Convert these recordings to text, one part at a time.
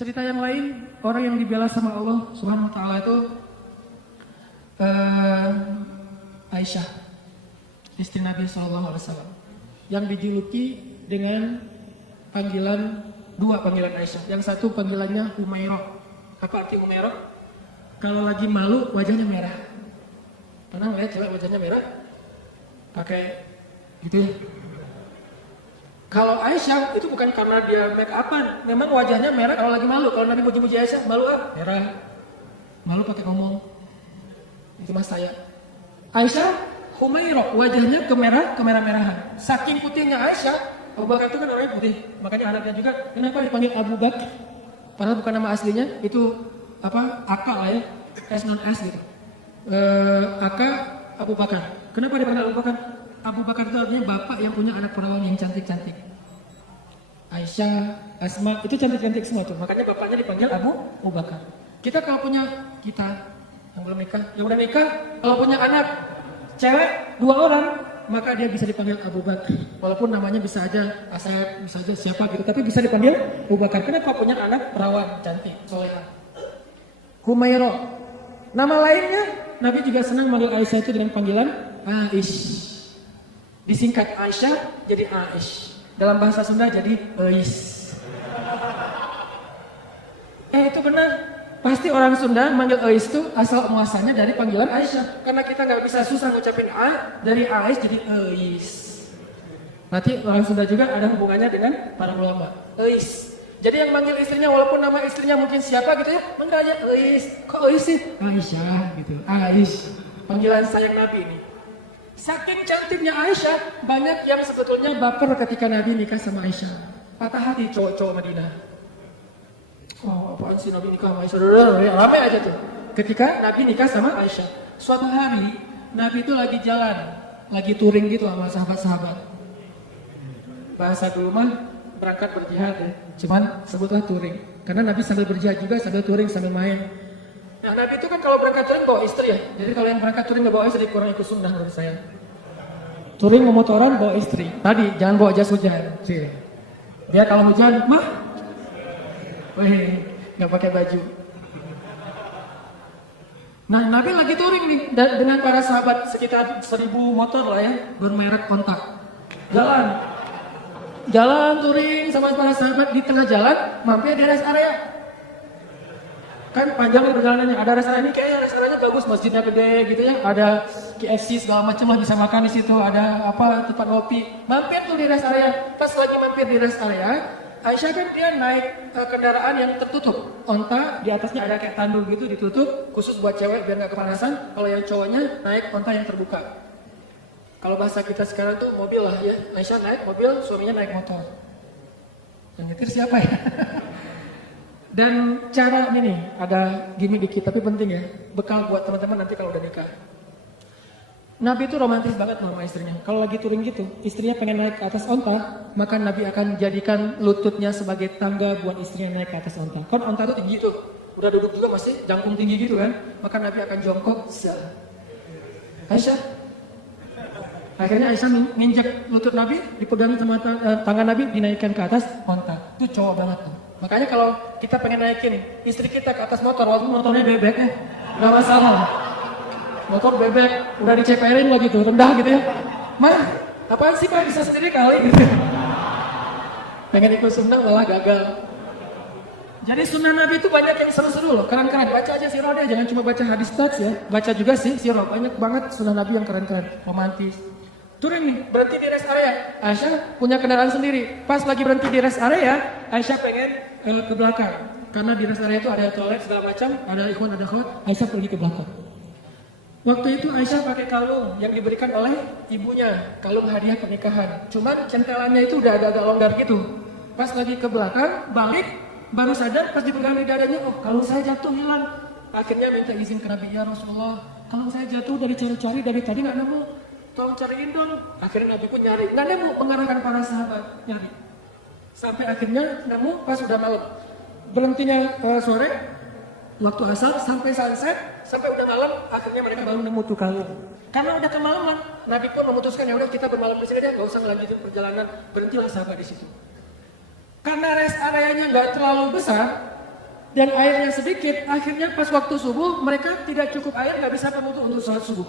Cerita yang lain, orang yang dibela sama Allah Subhanahu wa taala itu Aisyah, istri Nabi sallallahu alaihi wasallam, yang dijuluki dengan dua panggilan Aisyah. Yang satu panggilannya Humairah. Apa arti Humairah? Kalau lagi malu wajahnya merah. Pernah ngeliat cewek wajahnya merah? Pakai gitu ya. Kalau Aisyah itu bukan karena dia make upan, memang wajahnya merah kalau lagi malu. Kalau Nabi muji-muji Aisyah, malu merah. Malu pakai ngomong. Itu mas saya. Aisyah Humairah, wajahnya kemerah-merahan. Saking putihnya Aisyah, Abu Bakar itu kan orangnya putih. Makanya anaknya juga kenapa dipanggil Abu Bakar? Padahal bukan nama aslinya, itu apa? Aka lah ya. S non S gitu. Aka Abu Bakar. Kenapa dipanggil Abu Bakar? Abu Bakar itu artinya bapak yang punya anak perawan yang cantik-cantik. Aisyah, Asma, itu cantik-cantik semua tuh. Makanya bapaknya dipanggil Abu Bakar. Kita yang belum nikah, yang udah nikah, kalau punya anak cewek 2 orang, maka dia bisa dipanggil Abu Bakar. Walaupun namanya bisa aja Asep, bisa aja siapa gitu, tapi bisa dipanggil Abu Bakar. Kenapa punya anak perawan cantik, solehah. Humairah. Nama lainnya, Nabi juga senang manggil Aisyah itu dengan panggilan Aish. Disingkat Aisyah jadi Aish. Dalam bahasa Sunda jadi Eis. Itu benar. Pasti orang Sunda manggil Eis itu asal muasalnya dari panggilan Aisyah. Karena kita nggak bisa susah ngucapin A, dari Aish jadi Eis. Nanti orang Sunda juga ada hubungannya dengan para ulama. Eis. Jadi yang manggil istrinya walaupun nama istrinya mungkin siapa gitu ya, manggil aja Eis. Kok Eis sih? Aisyah gitu. Aish. Panggilan sayang Nabi ini. Saking cantiknya Aisyah, banyak yang sebetulnya baper ketika Nabi nikah sama Aisyah. Patah hati cowok-cowok Madinah. Oh, apaan sih Nabi nikah sama Aisyah? Ramai aja tuh. Ketika Nabi nikah sama Aisyah. Suatu hari, Nabi itu lagi jalan, lagi touring gitu sama sahabat-sahabat. Bahasa dulu mah berangkat berjihad ya. Cuman sebutlah touring. Karena Nabi sambil berjihad juga, sambil touring, sambil main. Nah, Nabi itu kan kalau berangkat touring bawa istri ya. Jadi kalau yang berangkat touring gak bawa istri, kurang ikut sunnah menurut saya. Touring memotoran bawa istri. Tadi jangan bawa jas hujan. Dia kalau hujan, nggak pakai baju. Nah, Nabi lagi touring nih dengan para sahabat sekitar 1000 motor lah ya, bermerek kontak. Jalan touring sama para sahabat, di tengah jalan mampir di rest area. Kan panjang perjalanannya, ada rest area ini kayaknya rest area-nya bagus, masjidnya gede gitu ya, ada KFC segala macam lah, bisa makan di situ, ada apa tempat ngopi. Mampir tuh di rest area. Pas lagi mampir di rest area, Aisyah kan dia naik kendaraan yang tertutup, onta di atasnya ada kayak tandu gitu ditutup, khusus buat cewek biar nggak kepanasan. Kalau yang cowoknya naik onta yang terbuka. Kalau bahasa kita sekarang tuh mobil lah ya, Aisyah naik mobil, suaminya naik motor. Yang nyetir siapa ya? Dan cara ini ada gimmick dikit tapi penting ya, bekal buat teman-teman nanti kalau udah nikah. Nabi itu romantis banget sama istrinya. Kalau lagi touring gitu, istrinya pengen naik ke atas onta, maka Nabi akan jadikan lututnya sebagai tangga buat istrinya naik ke atas onta. Kan onta itu tinggi tuh, udah duduk juga masih jangkung tinggi gitu kan, maka Nabi akan jongkok. Aisyah, akhirnya Aisyah nginjek lutut Nabi, dipegang sama tangan Nabi, dinaikkan ke atas onta. Itu cowok banget tuh. Makanya kalau kita pengen naikin istri kita ke atas motor, walaupun motornya bebek ya, nggak masalah. Motor bebek, udah diceperin lagi tuh, rendah gitu ya. Apaan sih Pak, bisa sendiri kali gitu. Pengen ikut sunnah malah gagal. Jadi sunnah Nabi itu banyak yang seru-seru loh, keren-keren. Baca aja sirah deh, jangan cuma baca hadis tats ya. Baca juga sih sirah, banyak banget sunnah Nabi yang keren-keren, romantis. Touring nih, berhenti di rest area. Aisyah punya kendaraan sendiri. Pas lagi berhenti di rest area, Aisyah pengen ke belakang. Karena di rest area itu ada toilet segala macam, ada ikhwan, ada khawat. Aisyah pergi ke belakang. Waktu itu Aisyah pakai kalung yang diberikan oleh ibunya, kalung hadiah pernikahan. Cuman centelannya itu udah agak longgar gitu. Pas lagi ke belakang, balik, baru sadar pas dipegang di dadanya, oh kalung saya jatuh hilang. Akhirnya minta izin ke Nabi, ya Rasulullah, kalung saya jatuh dari cari-cari dari tadi nggak nemu. Tolong cariin dong. Akhirnya Nabi pun nyari, nggak nemu, mengarahkan para sahabat nyari. Sampai akhirnya nemu pas udah malam. Berhentinya sore, waktu asar sampai sunset, sampai udah malam, akhirnya mereka baru nemu tuh kalung. Karena udah kemalaman, Nabi pun memutuskan ya udah kita bermalam di sini deh, gak usah ngelanjutin perjalanan, berhentilah sahabat di situ. Karena rest areanya nggak terlalu besar, Dan airnya sedikit, akhirnya pas waktu subuh mereka tidak cukup air, nggak bisa berwudu untuk sholat subuh.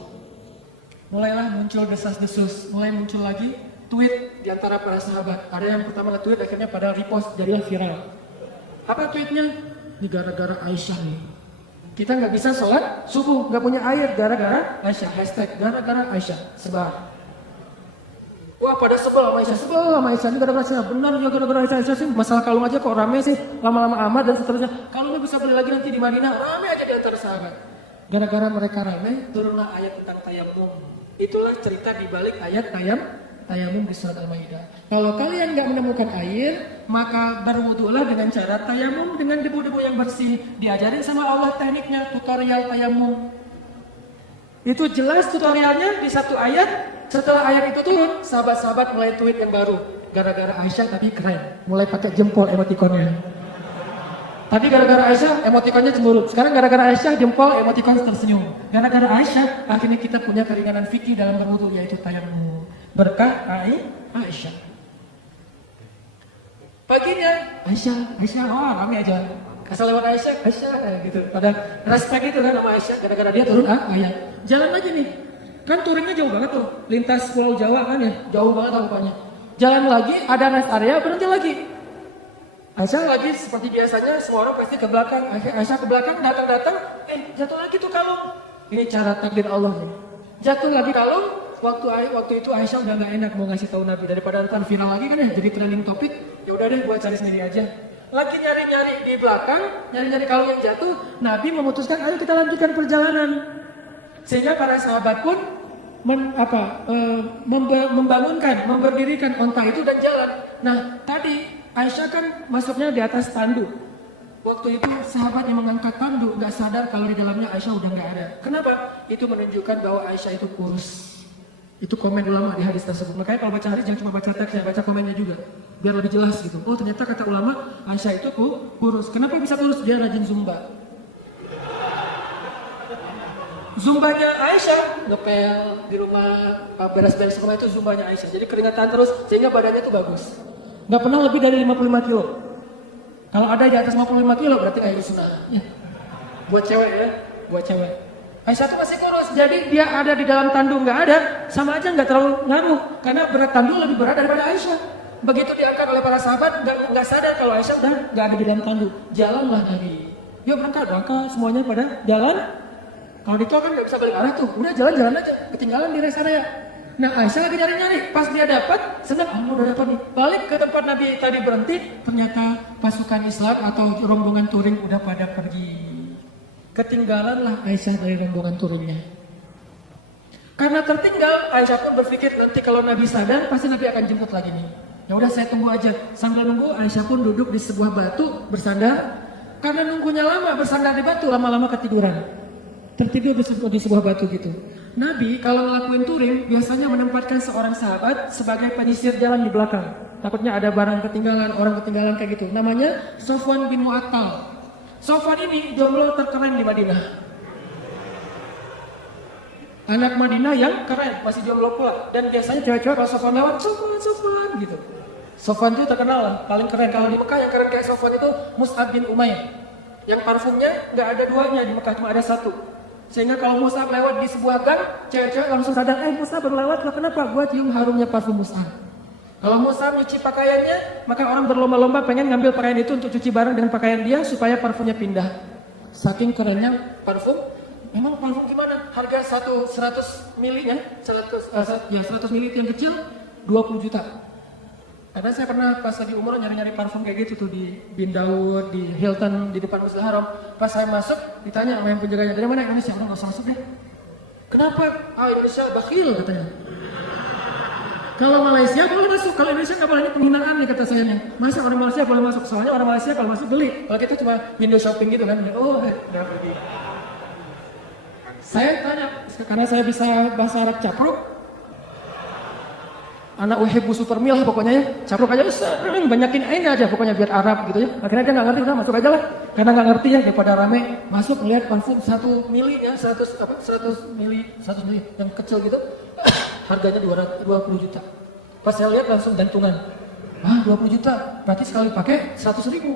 Mulailah muncul desas-desus, mulai muncul lagi tweet di antara para sahabat. Ada yang pertama tweet, akhirnya pada repost, jadilah viral. Apa tweetnya? Ini gara-gara Aisyah nih. Kita nggak bisa sholat subuh, nggak punya air gara-gara Aisyah. Hashtag gara-gara Aisyah, sebar. Wah, pada sebel sama Aisyah, ini gara-gara Aisyah. Benar ya gara-gara Aisyah sih, masalah kalung aja kok rame sih, lama-lama amat dan seterusnya. Kalungnya bisa beli lagi nanti di Madinah, rame aja di antara sahabat. Gara-gara mereka rame, turunlah ayat tentang tayamum. Itulah cerita di balik ayat tayamum di surat Al-Maidah. Kalau kalian nggak menemukan air, maka berwudulah dengan cara tayamum dengan debu-debu yang bersih. Diajarin sama Allah tekniknya, tutorial tayamum. Itu jelas tutorialnya di satu ayat. Setelah ayat itu turun, sahabat-sahabat mulai tweet yang baru. Gara-gara Aisyah tapi keren. Mulai pakai jempol emotikonnya. Tadi gara-gara Aisyah emotikonnya cemburu. Sekarang gara-gara Aisyah jempol emotikon tersenyum. Gara-gara Aisyah akhirnya kita punya keringanan fikih dalam berwudu yaitu tayamum. Berkah Aisyah. Paginya Aisyah, wah rame aja. Asal lewat Aisyah gitu. Pada respect itu kan sama Aisyah gara-gara dia turun ayat. Jalan lagi nih. Kan touringnya jauh banget tuh, lintas Pulau Jawa kan ya, jauh banget rupanya. Jalan lagi, ada rest area, berhenti lagi. Aisyah lagi seperti biasanya, semua orang pasti ke belakang. Aisyah ke belakang, datang, jatuh lagi tuh kalung. Ini cara takdir Allah nih. Jatuh lagi kalung, waktu itu Aisyah udah gak enak mau ngasih tahu Nabi. Daripada ntar viral lagi kan ya, jadi trending topik, ya udah deh buat cari sendiri aja. Lagi nyari-nyari di belakang, nyari-nyari kalung yang jatuh, Nabi memutuskan, ayo kita lanjutkan perjalanan. Sehingga para sahabat pun memberdirikan onta itu dan jalan. Nah, tadi Aisyah kan masuknya di atas tandu. Waktu itu sahabat yang mengangkat tandu nggak sadar kalau di dalamnya Aisyah udah nggak ada. Kenapa? Itu menunjukkan bahwa Aisyah itu kurus. Itu komen ulama di hadis tersebut. Makanya kalau baca hadis jangan cuma baca teksnya, baca komennya juga. Biar lebih jelas gitu. Oh ternyata kata ulama Aisyah itu kurus. Kenapa bisa kurus? Dia rajin zumba. Zumbanya Aisyah, ngepel di rumah, beres-beres rumah itu zumbanya Aisyah. Jadi keringatan terus, sehingga badannya tuh bagus. Gak pernah lebih dari 55 kilo. Kalau ada di atas 55 kilo berarti kayak sunnah. Ya. Buat cewek ya, buat cewek. Aisyah tuh masih kurus, jadi dia ada di dalam tandu nggak ada, sama aja nggak terlalu ngaruh. Karena berat tandu lebih berat daripada Aisyah. Begitu diangkat oleh para sahabat, nggak sadar kalau Aisyah udah nggak ada di dalam tandu. Jalanlah Nabi. Yuk berangkat, semuanya pada jalan. Kalau di tol kan nggak bisa balik arah tuh, udah jalan-jalan aja, ketinggalan di rest area. Nah Aisyah lagi nyari-nyari, pas dia dapat, senang, udah dapat nih. Balik ke tempat Nabi tadi berhenti, ternyata pasukan Islam atau rombongan touring udah pada pergi. Ketinggalanlah Aisyah dari rombongan touringnya. Karena tertinggal, Aisyah pun berpikir nanti kalau Nabi sadar, pasti Nabi akan jemput lagi nih. Ya udah saya tunggu aja. Sambil nunggu, Aisyah pun duduk di sebuah batu bersandar. Karena nunggunya lama bersandar di batu, lama-lama ketiduran. Tertidur di sebuah batu gitu. Nabi kalau ngelakuin touring biasanya menempatkan seorang sahabat sebagai penyisir jalan di belakang. Takutnya ada barang ketinggalan, orang ketinggalan kayak gitu. Namanya Sofwan bin Mu'attal. Sofwan ini jomblo terkeren di Madinah. Anak Madinah yang keren, masih jomblo pula. Dan biasanya cewek-cewek kalau Sofwan lewat, Sofwan gitu. Sofwan itu terkenal lah, paling keren. Kalau di Mekah yang keren kayak Sofwan itu Mus'ab bin Umair. Yang parfumnya nggak ada duanya di Mekah, cuma ada satu. Sehingga kalau Mus'ab lewat di sebuah gang, cewek-cewek langsung sadar, Mus'ab baru lewat, kenapa? Gua cium harumnya parfum Mus'ab. Kalau Mus'ab nyuci pakaiannya, maka orang berlomba-lomba pengen ngambil pakaian itu untuk cuci bareng dengan pakaian dia supaya parfumnya pindah. Saking kerennya parfum. Memang parfum gimana? Harga 100 mili ya, 100 mili yang kecil 20 juta. Karena saya pernah pas lagi umroh nyari-nyari parfum kayak gitu tuh di Bin Daud, di Hilton, di depan Masjidil Haram. Pas saya masuk, ditanya sama yang penjaganya, dari mana Indonesia? Udah nggak usah masuk deh. Kenapa? Indonesia bakhil katanya. Kalau Malaysia boleh masuk, kalau Indonesia nggak boleh, ini penghinaan nih kata saya nih. Masa orang Malaysia boleh masuk? Soalnya orang Malaysia kalau masuk beli. Kalau kita cuma window shopping gitu kan. Udah pergi. Saya tanya, karena saya bisa bahasa Arab capruk. Anak uhibbu supermil lah pokoknya ya. Capruk aja sering banyakin ain aja pokoknya biar Arab gitu ya. Akhirnya dia nggak ngerti, udah masuk aja lah. Karena nggak ngerti ya daripada rame. Masuk melihat parfum 1 mili ya, 100 mili yang kecil gitu. Harganya 20 juta. Pas saya lihat langsung gantungan. 20 juta. Berarti sekali pakai 100 ribu.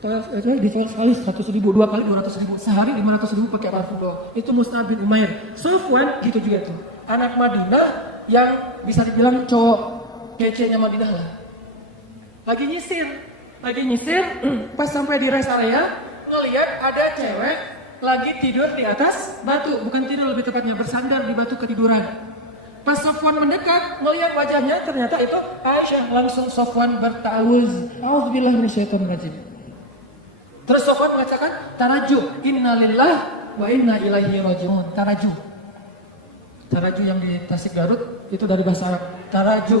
Ditolak sekali 100.000, 2 kali 200.000, sehari 500.000 pakai parfum doang. Itu Mus'ab bin Umair. Sofwan gitu juga tuh, anak Madinah yang bisa dibilang cowok kece-nya Madinah lah. Lagi nyisir, pas sampai di rest area ngelihat ada cewek lagi tidur di atas batu, bukan tidur lebih tepatnya bersandar di batu ketiduran. Pas Sofwan mendekat, melihat wajahnya, ternyata itu Aisyah. Langsung Sofwan berta'awuz, a'udzubillahi minasyaitonirrajim. Terus Sofwan mengatakan taraju, innalillah wa inna ilaihi raji'un. Taraju yang di Tasik Garut itu dari bahasa Arab. Taraju.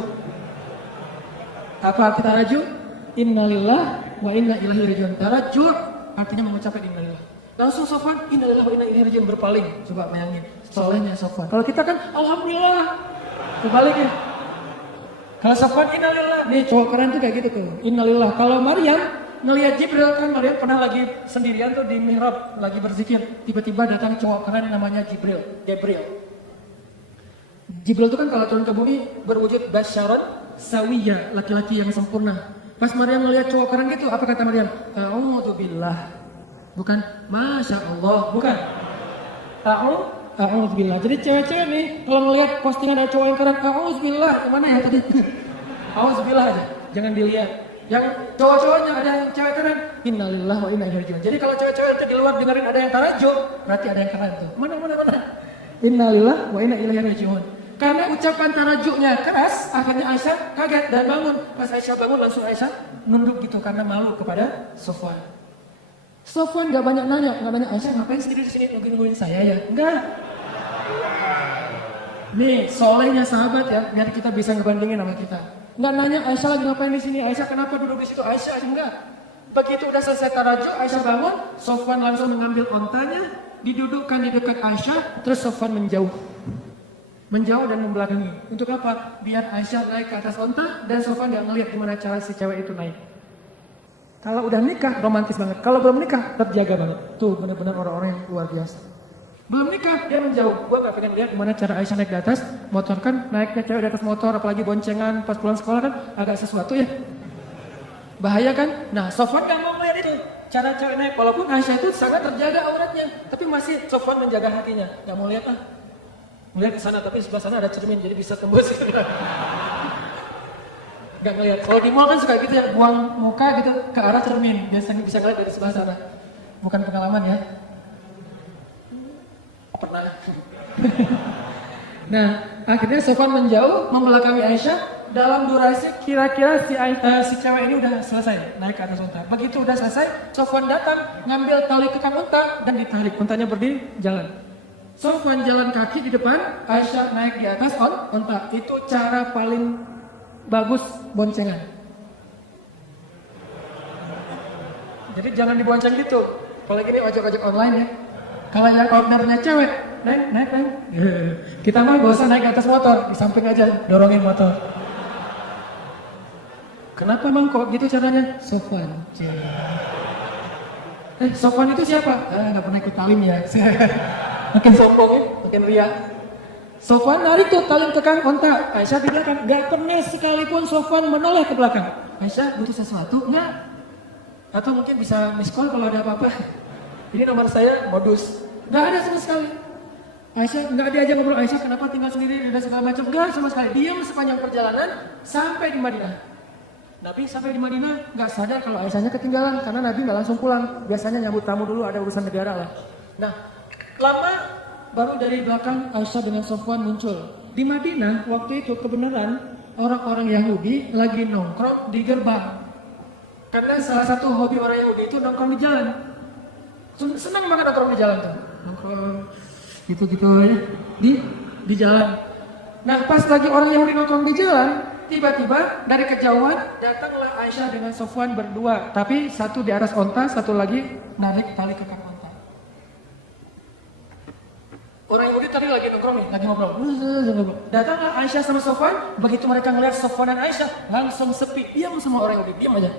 Apa arti taraju? Innalillah wa inna ilaihi raji'un. Taraju artinya mengucapkan innalillah. Langsung Sofwan innalillah wa inna ilaihi raji'un berpaling. Coba bayangin, solehnya Sofwan. Kalau kita kan alhamdulillah. Kebalik ya. Kalau Sofwan innalillah, nih cowok keren tuh kayak gitu tuh. Innalillah. Kalau Maryam ngelihat Jibril, kan Maryam pernah lagi sendirian tuh di mihrab lagi berzikir, tiba-tiba datang cowok keren namanya Jibril. Jibril itu kan kalau turun ke bumi berwujud basyaron sawiyya, laki-laki yang sempurna. Pas Maryam ngelihat cowok keren gitu, apa kata Maryam? A'udzubillah. Bukan Masya Allah, bukan A'udzubillah. Jadi cewek-cewek nih kalau ngelihat postingan ada cowok yang keren, A'udzubillah, mana ya tadi? A'udzubillah aja, jangan dilihat. Yang cowok-cowoknya ada yang cewek keren, innalillahi wa inna ilaihi raji'un. Jadi kalau cewek-cewek itu di luar dengerin ada yang tarajuk, berarti ada yang keren tuh. Mana? Innalillahi wa inna ilaihi raji'un. Karena ucapan tarajuknya keras, akhirnya Aisyah kaget dan bangun. Pas Aisyah bangun langsung Aisyah nunduk gitu karena malu kepada Sofwan. Sofwan gak banyak nanya, Aisyah ngapain sendiri di sini nungguin saya ya? Enggak. Nih, solehnya sahabat ya, biar kita bisa ngebandingin sama kita. Enggak nanya Aisyah lagi ngapain di sini, Aisyah kenapa duduk di situ, Aisyah enggak. Begitu udah selesai tarajuk, Aisyah bangun, Sofwan langsung mengambil ontanya, didudukkan di dekat Aisyah, terus Sofwan menjauh dan membelakangi. Untuk apa? Biar Aisyah naik ke atas onta dan Sofwan gak ngeliat gimana cara si cewek itu naik. Kalau udah nikah, romantis banget. Kalau belum nikah, terjaga banget. Tuh benar-benar orang-orang yang luar biasa. Belum nikah, dia menjauh. Gua gak pengen lihat gimana cara Aisyah naik di atas motor, kan naiknya cewek di atas motor, apalagi boncengan pas pulang sekolah kan agak sesuatu ya. Bahaya kan? Nah, Sofwan gak mau melihat itu. Cara cewek naik, walaupun Aisyah itu sangat terjaga auratnya, tapi masih Sofwan menjaga hatinya. Gak mau lihat Melihat ke sana, tapi sebelah sana ada cermin, jadi bisa tembus. Gak ngeliat. Kalau di mall kan suka gitu ya, buang muka gitu ke arah cermin, biasanya bisa ngeliat dari sebelah sana. Bukan pengalaman ya. Pernah. Nah, akhirnya Sofwan menjauh, membelakangi Aisyah. Dalam durasi kira-kira si cewek ini udah selesai naik ke atas unta. Begitu udah selesai, Sofwan datang, ngambil tali kekang unta dan ditarik. Untanya berdiri, jalan. Sofwan jalan kaki di depan, Aisyah naik di atas unta. Itu cara paling bagus boncengan. Jadi jangan dibonceng gitu. Apalagi ini ojek-ojek online ya. Kalau yang ordernya cewek, naik. Kita mah gak usah naik ke atas motor, di samping aja dorongin motor. Kenapa emang kok gitu caranya? Sofwan. Sofwan itu siapa? Gak pernah ikut talim ya. Makin sombong ya, makin ria. Sofwan narik tuh tali kekang onta. Aisyah di belakang. Gak pernah sekalipun Sofwan menoleh ke belakang. Aisyah butuh sesuatu? Enggak. Atau mungkin bisa miss call kalau ada apa-apa. Ini nomor saya, modus. Gak ada sama sekali. Aisyah gak diajak ngobrol. Aisyah kenapa tinggal sendiri dan segala macam. Gak sama sekali. Diam sepanjang perjalanan sampai di Madinah. Nabi sampai di Madinah gak sadar kalau Aisyahnya ketinggalan. Karena Nabi gak langsung pulang. Biasanya nyambut tamu dulu, ada urusan negara lah. Nah, lama baru dari belakang Aisyah dengan Sofwan muncul. Di Madinah waktu itu kebenaran orang-orang Yahudi lagi nongkrong di gerbang. Karena salah satu hobi orang Yahudi itu nongkrong di jalan. Senang banget nongkrong di jalan tuh. Nongkrong gitu-gitu ya di jalan. Nah, pas lagi orang Yahudi nongkrong di jalan, tiba-tiba dari kejauhan datanglah Aisyah dengan Sofwan berdua. Tapi satu di atas onta, satu lagi narik tali kekang onta. Orang Yahudi tadi lagi nongkrong nih, lagi ngobrol. Datanglah Aisyah sama Sofwan. Begitu mereka ngeliat Sofwan dan Aisyah, langsung sepi. Diam semua orang Yahudi, diam aja.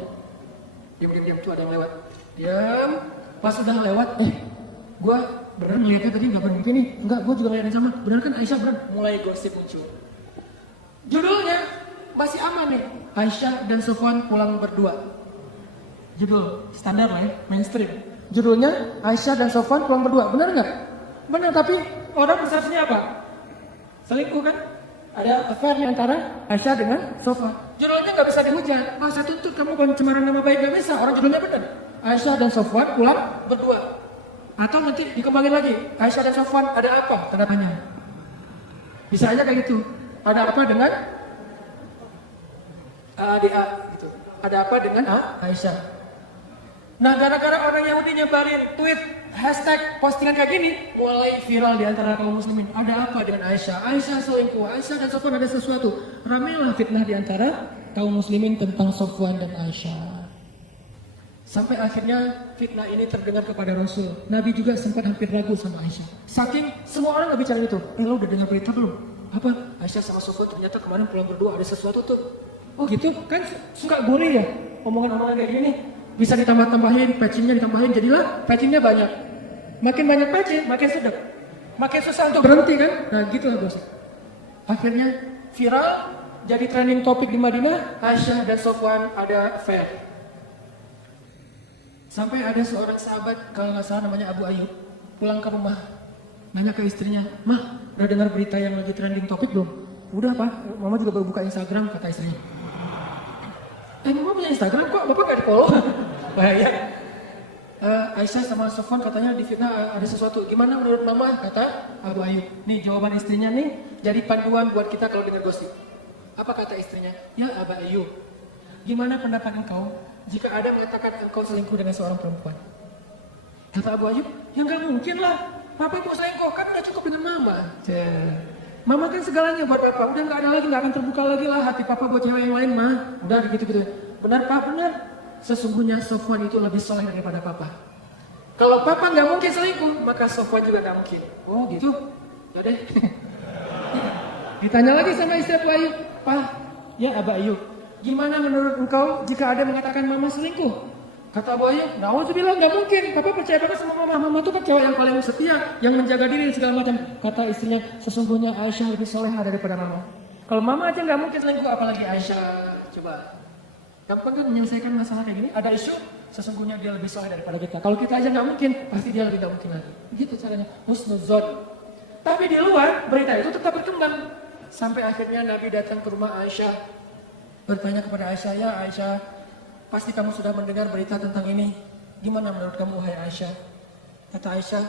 Diam tuh ada yang lewat. Diam. Pas udah lewat, gue bener ngeliatnya tadi gak bermimpi nih. Enggak, gue juga ngeliat yang sama. Bener kan Aisyah bener? Mulai gosip muncul. Judulnya masih aman nih. Aisyah dan Sofwan pulang berdua. Judul standar lah ya, mainstream. Judulnya Aisyah dan Sofwan pulang berdua. Benar nggak? Benar, tapi orang persepsinya apa? Selingkuh kan? Ada affair antara Aisyah dengan Sofwan. Judulnya nggak bisa dihujat. Saya tuntut kamu pencemaran nama baik, nggak bisa. Orang judulnya benar. Aisyah dan Sofwan pulang berdua. Atau nanti dikembangin lagi. Aisyah dan Sofwan ada apa? Tanda tanya. Bisa aja kayak gitu. Ada apa dengan ADA gitu. Ada apa dengan Aisyah? Nah, gara-gara orang Yahudi nyebarin tweet hashtag postingan kayak gini, mulai viral di antara kaum muslimin. Ada apa dengan Aisyah? Aisyah selingkuh, Aisyah dan Sofwan ada sesuatu. Ramailah fitnah di antara kaum muslimin tentang Sofwan dan Aisyah. Sampai akhirnya fitnah ini terdengar kepada Rasul. Nabi juga sempat hampir ragu sama Aisyah. Saking semua orang nggak bicara itu. Lo udah dengar berita belum? Apa? Aisyah sama Sofwan ternyata kemarin pulang berdua ada sesuatu tuh. Oh gitu? Kan suka gurih ya omongan-omongan kayak gini. Bisa ditambah-tambahin, patchingnya ditambahin, jadilah patchingnya banyak. Makin banyak patching, makin sedap. Makin susah untuk berhenti kan? Nah gitu lah bos. Akhirnya viral, jadi trending topik di Madinah, Aisyah dan Sofwan ada affair. Sampai ada seorang sahabat, kalau nggak salah namanya Abu Ayyub, pulang ke rumah, nanya ke istrinya, "Mah, udah dengar berita yang lagi trending topik belum?" "Udah Pak, Mama juga baru buka Instagram," kata istrinya. Mama punya Instagram kok, Bapak gak di-follow? Bahaya. Aisyah sama Sofwan katanya di fitnah ada sesuatu. Gimana menurut Mama? Kata Abu Ayyub. Nih jawaban istrinya nih, jadi panduan buat kita kalau dengar gosip. Apa kata istrinya? "Ya Abu Ayyub, gimana pendapat engkau jika ada mengatakan engkau selingkuh dengan seorang perempuan?" Kata Abu Ayyub, "Ya nggak mungkin lah. Papa mau selingkuh, kan udah cukup dengan Mama." Mama kan segalanya buat Papa. Udah nggak ada lagi, nggak akan terbuka lagi lah hati Papa buat cewek yang lain, mah. Udah gitu-gitu. Benar Pak, benar. Sesungguhnya Sofwan itu lebih soleh daripada Papa. Kalau Papa nggak mungkin selingkuh, maka Sofwan juga nggak mungkin. Oh gitu. Ya deh. Ditanya lagi sama istri Abu Ayyub, "Pak, ya Abu Ayyub, gimana menurut engkau jika ada mengatakan Mama selingkuh?" Kata Abu Ayyub, "Nauzubillah, nggak mungkin. Papa percaya banget sama Mama. Mama tuh kan cewek yang paling setia, yang menjaga diri segala macam." Kata istrinya, "Sesungguhnya Aisyah lebih soleha daripada Mama." Kalau Mama aja nggak mungkin selingkuh, apalagi Aisyah. Coba. Gampang kan menyelesaikan masalah kayak gini? Ada isu, sesungguhnya dia lebih soleh daripada kita. Kalau kita aja nggak mungkin, pasti dia lebih nggak mungkin lagi. Begitu caranya. Husnuzon. Tapi di luar berita itu tetap berkembang. Sampai akhirnya Nabi datang ke rumah Aisyah, bertanya kepada Aisyah, "Ya Aisyah, pasti kamu sudah mendengar berita tentang ini. Gimana menurut kamu, wahai Aisyah?" Kata Aisyah,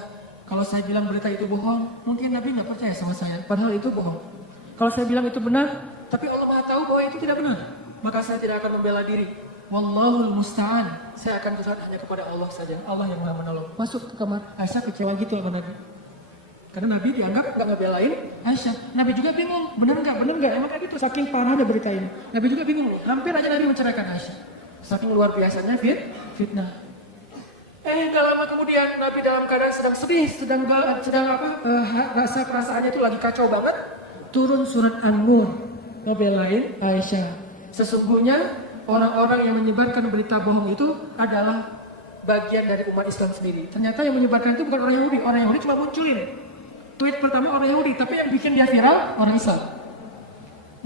"Kalau saya bilang berita itu bohong, mungkin Nabi nggak percaya sama saya. Padahal itu bohong. Kalau saya bilang itu benar, tapi Allah Maha tahu bahwa itu tidak benar, maka saya tidak akan membela diri. Wallahul musta'an. Saya akan bersandar hanya kepada Allah saja. Allah yang Maha menolong." Masuk ke kamar. Aisyah kecewa gitu sama Nabi. Karena Nabi dianggap nggak ngebelain Aisyah. Nabi juga bingung, benar nggak? Emang kayak gitu. Saking parahnya berita ini. Nabi juga bingung loh. Hampir aja Nabi menceraikan Aisyah. Saking luar biasanya fitnah. Gak lama kemudian Nabi dalam keadaan sedang sedih, rasa perasaannya itu lagi kacau banget. Turun surat An-Nur ngebelain Aisyah. Sesungguhnya orang-orang yang menyebarkan berita bohong itu adalah bagian dari umat Islam sendiri. Ternyata yang menyebarkan itu bukan orang Yahudi. Orang Yahudi cuma munculin tweet pertama orang Yahudi, tapi yang bikin dia viral orang Islam.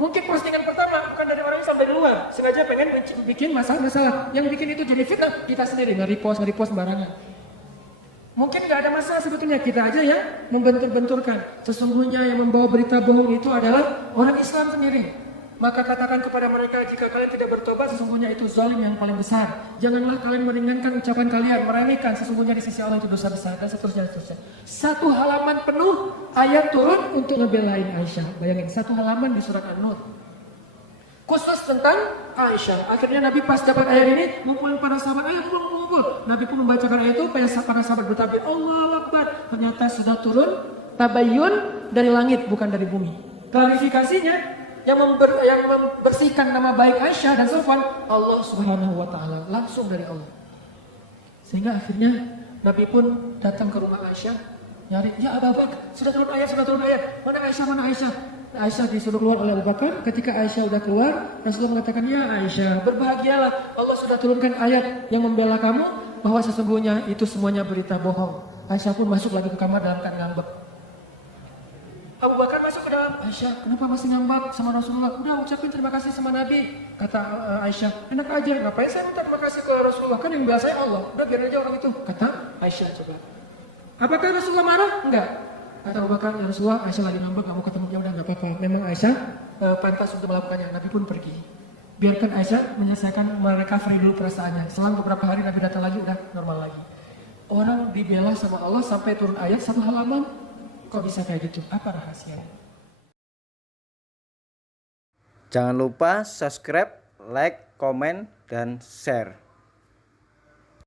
Mungkin postingan pertama bukan dari orang Islam, dari luar. Sengaja pengen bikin masalah. Yang bikin itu jadi fitnah kita sendiri, nge-repost sembarangan. Mungkin nggak ada masalah sebetulnya, kita aja yang membentur-benturkan. Sesungguhnya yang membawa berita bohong itu adalah orang Islam sendiri. Maka katakan kepada mereka, jika kalian tidak bertobat, sesungguhnya itu zalim yang paling besar. Janganlah kalian meringankan ucapan kalian, meremehkan, sesungguhnya di sisi Allah itu dosa besar, dan seterusnya. Satu halaman penuh ayat turun untuk ngebelain Aisyah. Bayangin, satu halaman di surat An-Nur khusus tentang Aisyah. Akhirnya Nabi pas dapat ayat ini, ngumpulin para sahabat, ayo kumpul. Nabi pun membacakan ayat itu, para sahabat bertakbir, Allahu Akbar. Ternyata sudah turun tabayyun dari langit, bukan dari bumi. Klarifikasinya, yang membersihkan nama baik Aisyah dan Sofwan, Allah Subhanahu wa Ta'ala, langsung dari Allah. Sehingga akhirnya Nabi pun datang ke rumah Aisyah, nyari, "Ya Abu Bakar, sudah turun ayat. Mana Aisyah? Aisyah disuruh keluar oleh Abu Bakar. Ketika Aisyah sudah keluar, Rasulullah mengatakan, "Ya Aisyah, berbahagialah, Allah sudah turunkan ayat yang membela kamu, bahwa sesungguhnya itu semuanya berita bohong." Aisyah pun masuk lagi ke kamar dalam keadaan ngambek. Abu Bakar masuk ke dalam, Aisyah, kenapa masih ngambek sama Rasulullah? Udah ucapin terima kasih sama Nabi. Kata Aisyah, enak aja, ngapain saya minta terima kasih ke Rasulullah? Kan yang biasa Allah. Udah biar aja orang itu. Kata Aisyah, coba. Apakah Rasulullah marah? Enggak. Kata Abu Bakar, ya Rasulullah, Aisyah lagi ngambek, gak mau ketemu. Ya udah gak apa-apa. Memang Aisyah pantas untuk melakukannya. Nabi pun pergi. Biarkan Aisyah menyelesaikan mereka free dulu perasaannya. Selang beberapa hari Nabi datang lagi, udah normal lagi. Orang dibela sama Allah sampai turun ayat 1 halaman. Kok bisa kayak gitu? Apa rahasianya? Jangan lupa subscribe, like, komen, dan share.